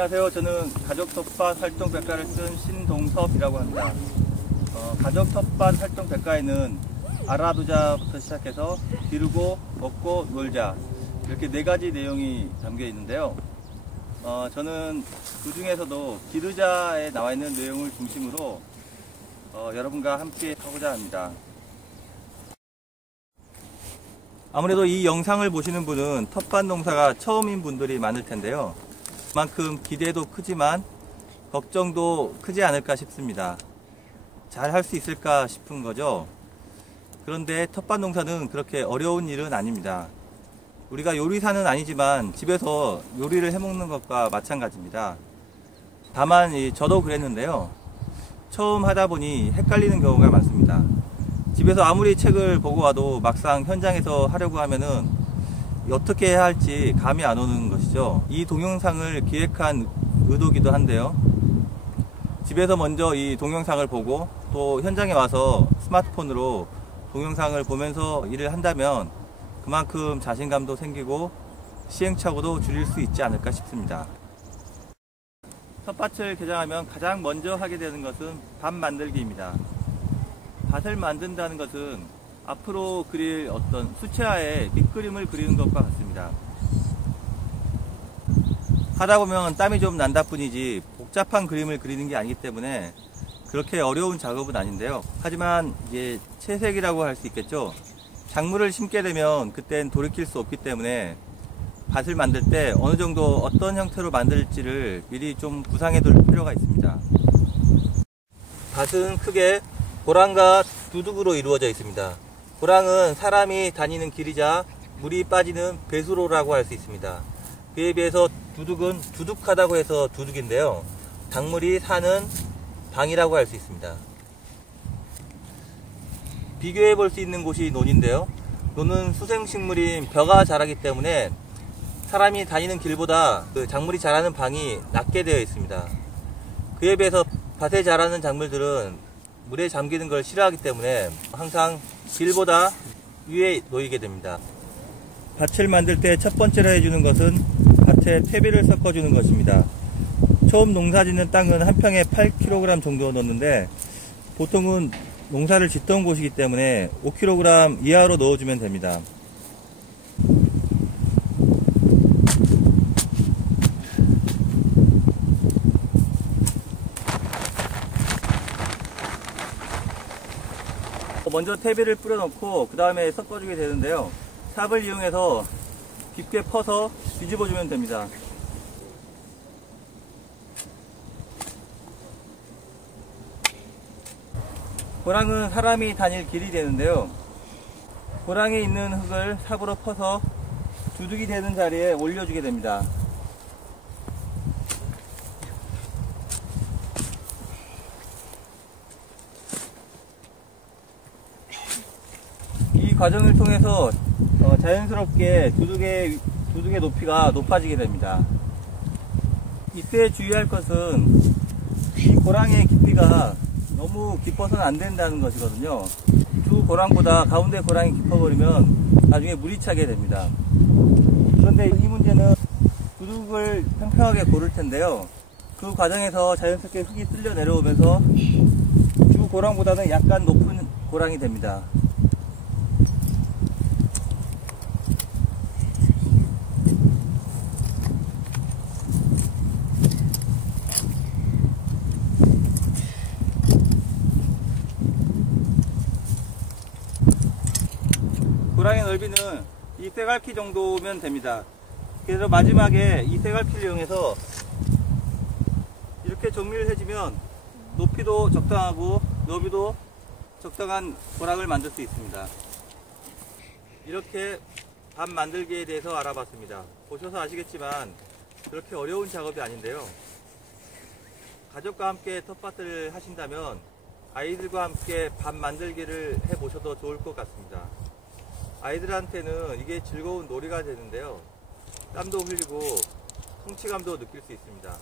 안녕하세요. 저는 가족 텃밭 활동 백과를 쓴 신동섭이라고 합니다. 가족 텃밭 활동 백과에는 알아두자부터 시작해서 기르고 먹고 놀자 이렇게 4가지 내용이 담겨 있는데요. 저는 그 중에서도 기르자에 나와 있는 내용을 중심으로 여러분과 함께 하고자 합니다. 아무래도 이 영상을 보시는 분은 텃밭 농사가 처음인 분들이 많을 텐데요. 그만큼 기대도 크지만 걱정도 크지 않을까 싶습니다. 잘 할 수 있을까 싶은 거죠. 그런데 텃밭 농사는 그렇게 어려운 일은 아닙니다. 우리가 요리사는 아니지만 집에서 요리를 해먹는 것과 마찬가지입니다. 다만 저도 그랬는데요. 처음 하다 보니 헷갈리는 경우가 많습니다. 집에서 아무리 책을 보고 와도 막상 현장에서 하려고 하면은 어떻게 해야 할지 감이 안 오는 것이죠. 이 동영상을 기획한 의도기도 한데요. 집에서 먼저 이 동영상을 보고 또 현장에 와서 스마트폰으로 동영상을 보면서 일을 한다면 그만큼 자신감도 생기고 시행착오도 줄일 수 있지 않을까 싶습니다. 텃밭을 개장하면 가장 먼저 하게 되는 것은 밭 만들기입니다. 밭을 만든다는 것은 앞으로 그릴 어떤 수채화의 밑그림을 그리는 것과 같습니다. 하다 보면 땀이 좀 난다 뿐이지 복잡한 그림을 그리는 게 아니기 때문에 그렇게 어려운 작업은 아닌데요. 하지만 이게 채색이라고 할 수 있겠죠. 작물을 심게 되면 그땐 돌이킬 수 없기 때문에 밭을 만들 때 어느 정도 어떤 형태로 만들지를 미리 좀 구상해 둘 필요가 있습니다. 밭은 크게 고랑과 두둑으로 이루어져 있습니다. 고랑은 사람이 다니는 길이자 물이 빠지는 배수로라고 할 수 있습니다. 그에 비해서 두둑은 두둑하다고 해서 두둑인데요. 작물이 사는 방이라고 할 수 있습니다. 비교해 볼 수 있는 곳이 논인데요. 논은 수생식물인 벼가 자라기 때문에 사람이 다니는 길보다 그 작물이 자라는 방이 낮게 되어 있습니다. 그에 비해서 밭에 자라는 작물들은 물에 잠기는 걸 싫어하기 때문에 항상 길보다 위에 놓이게 됩니다. 밭을 만들 때 첫 번째로 해주는 것은 밭에 퇴비를 섞어주는 것입니다. 처음 농사 짓는 땅은 한 평에 8kg 정도 넣는데 보통은 농사를 짓던 곳이기 때문에 5kg 이하로 넣어주면 됩니다. 먼저 퇴비를 뿌려놓고 그 다음에 섞어주게 되는데요. 삽을 이용해서 깊게 퍼서 뒤집어주면 됩니다. 고랑은 사람이 다닐 길이 되는데요. 고랑에 있는 흙을 삽으로 퍼서 두둑이 되는 자리에 올려주게 됩니다. 이 과정을 통해서 자연스럽게 두둑의 높이가 높아지게 됩니다. 이때 주의할 것은 이 고랑의 깊이가 너무 깊어서는 안 된다는 것이거든요. 두 고랑보다 가운데 고랑이 깊어버리면 나중에 물이 차게 됩니다. 그런데 이 문제는 두둑을 평평하게 고를 텐데요. 그 과정에서 자연스럽게 흙이 쓸려 내려오면서 주 고랑보다는 약간 높은 고랑이 됩니다. 고랑의 넓이는 이 쇠갈퀴 정도면 됩니다. 그래서 마지막에 이 쇠갈퀴를 이용해서 이렇게 정리를 해주면 높이도 적당하고 너비도 적당한 고랑을 만들 수 있습니다. 이렇게 밭 만들기에 대해서 알아봤습니다. 보셔서 아시겠지만 그렇게 어려운 작업이 아닌데요. 가족과 함께 텃밭을 하신다면 아이들과 함께 밭 만들기를 해보셔도 좋을 것 같습니다. 아이들한테는 이게 즐거운 놀이가 되는데요. 땀도 흘리고 성취감도 느낄 수 있습니다.